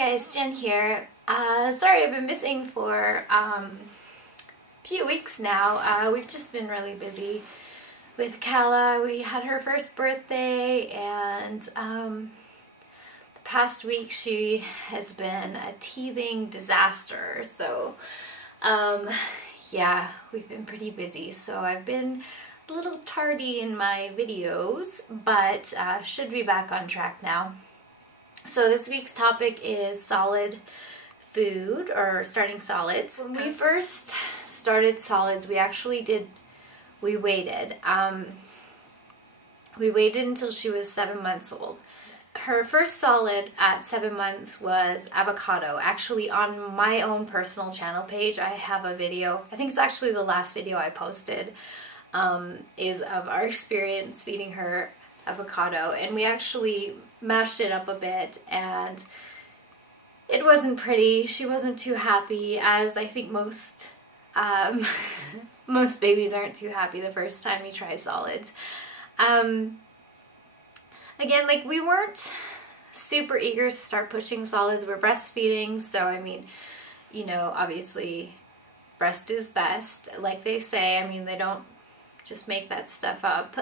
guys, Jen here. Sorry I've been missing for a few weeks now. We've just been really busy with Calla. We had her first birthday, and the past week she has been a teething disaster. So yeah, we've been pretty busy. So I've been a little tardy in my videos, but should be back on track now. So this week's topic is solid food, or starting solids. When we first started solids, we waited. We waited until she was 7 months old. Her first solid at 7 months was avocado. Actually, on my own personal channel page, I have a video. I think it's actually the last video I posted, is of our experience feeding her avocado, and we actually mashed it up a bit, and it wasn't pretty. She wasn't too happy, as I think most most babies aren't too happy the first time you try solids. Again, like, we weren't super eager to start pushing solids. We're breastfeeding, so I mean, you know, obviously breast is best, like they say. I mean, they don't just make that stuff up.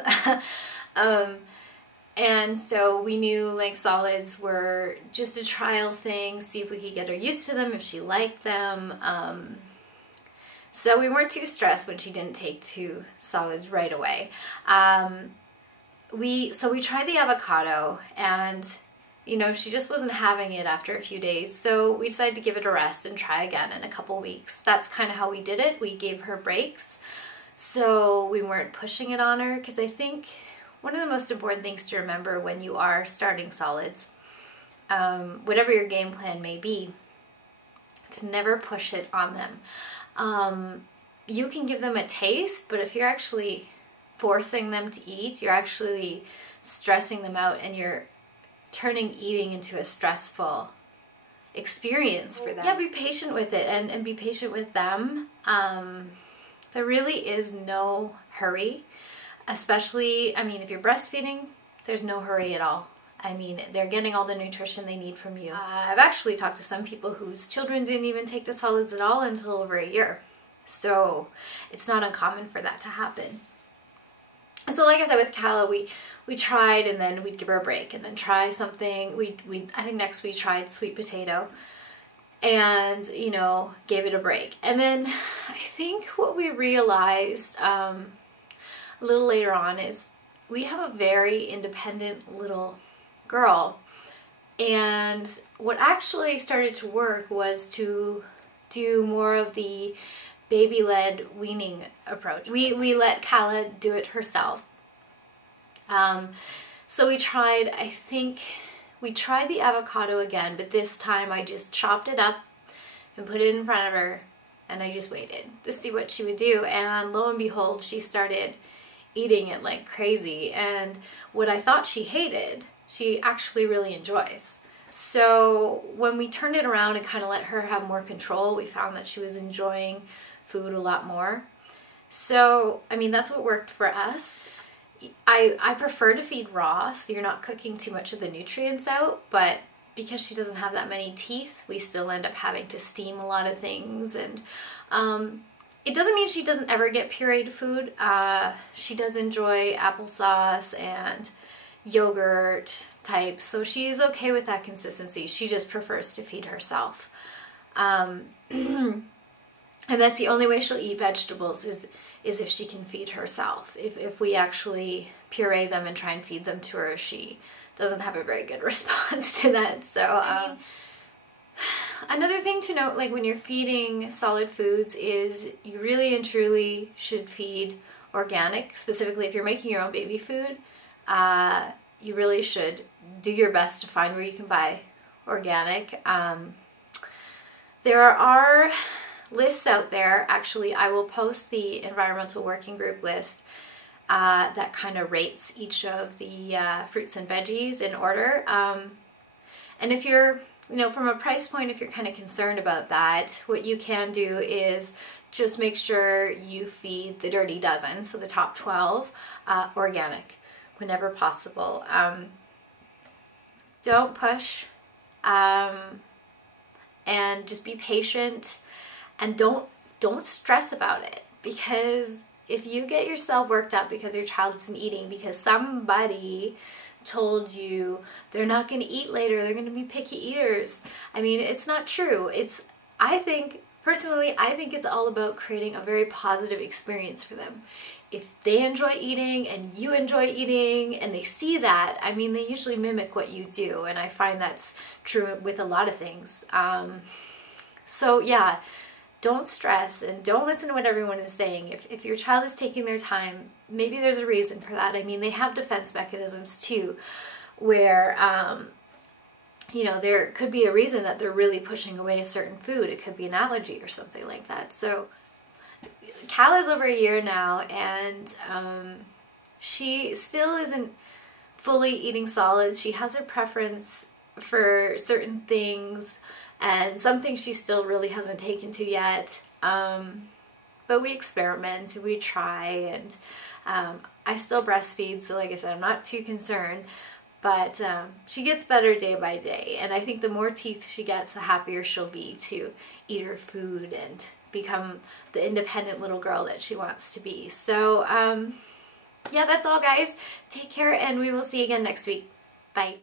And so we knew, like, solids were just a trial thing, see if we could get her used to them, if she liked them. So we weren't too stressed when she didn't take to solids right away. So we tried the avocado, and, you know, she just wasn't having it after a few days. So we decided to give it a rest and try again in a couple weeks. That's kind of how we did it. We gave her breaks, so we weren't pushing it on her, because I think one of the most important things to remember when you are starting solids, whatever your game plan may be, to never push it on them. You can give them a taste, but if you're actually forcing them to eat, you're actually stressing them out, and you're turning eating into a stressful experience for them. Yeah, be patient with it, and be patient with them. There really is no hurry. Especially, I mean, if you're breastfeeding, there's no hurry at all. I mean, they're getting all the nutrition they need from you. I've actually talked to some people whose children didn't even take to solids at all until over a year. So it's not uncommon for that to happen. So like I said, with Calla, we tried, and then we'd give her a break, and then try something. I think next we tried sweet potato, and, you know, gave it a break. And then I think what we realized a little later on is we have a very independent little girl, and what actually started to work was to do more of the baby-led weaning approach. We let Calla do it herself. So we tried, I think we tried the avocado again, but this time I just chopped it up and put it in front of her, and I just waited to see what she would do, and lo and behold, she started eating it like crazy. And what I thought she hated, she actually really enjoys. So when we turned it around and kind of let her have more control, we found that she was enjoying food a lot more. So, I mean, that's what worked for us. I prefer to feed raw, so you're not cooking too much of the nutrients out, but because she doesn't have that many teeth, we still end up having to steam a lot of things. And it doesn't mean she doesn't ever get pureed food. She does enjoy applesauce and yogurt type, so she is okay with that consistency. She just prefers to feed herself. And that's the only way she'll eat vegetables is if she can feed herself. If we actually puree them and try and feed them to her, she doesn't have a very good response to that. So, I mean, another thing to note, like, when you're feeding solid foods, is you really and truly should feed organic. Specifically, if you're making your own baby food, you really should do your best to find where you can buy organic. There are lists out there. Actually, I will post the environmental working group list that kind of rates each of the fruits and veggies in order. And if you're, you know, from a price point, if you're kind of concerned about that, what you can do is just make sure you feed the dirty dozen, so the top 12, organic whenever possible. Don't push. and just be patient, and don't stress about it, because if you get yourself worked up because your child isn't eating because somebody told you they're not going to eat later, they're going to be picky eaters. I mean, it's not true. Personally, I think it's all about creating a very positive experience for them. If they enjoy eating and you enjoy eating and they see that, I mean, they usually mimic what you do, and I find that's true with a lot of things. So yeah, don't stress and don't listen to what everyone is saying. If your child is taking their time, maybe there's a reason for that. I mean, they have defense mechanisms too, where you know, there could be a reason that they're really pushing away a certain food. It could be an allergy or something like that. So Calla's over a year now, and she still isn't fully eating solids. She has a preference for certain things, and some things she still really hasn't taken to yet. But we experiment, we try, and I still breastfeed, so like I said, I'm not too concerned. But she gets better day by day, and I think the more teeth she gets, the happier she'll be to eat her food and become the independent little girl that she wants to be. So yeah, that's all, guys. Take care, and we will see you again next week. Bye.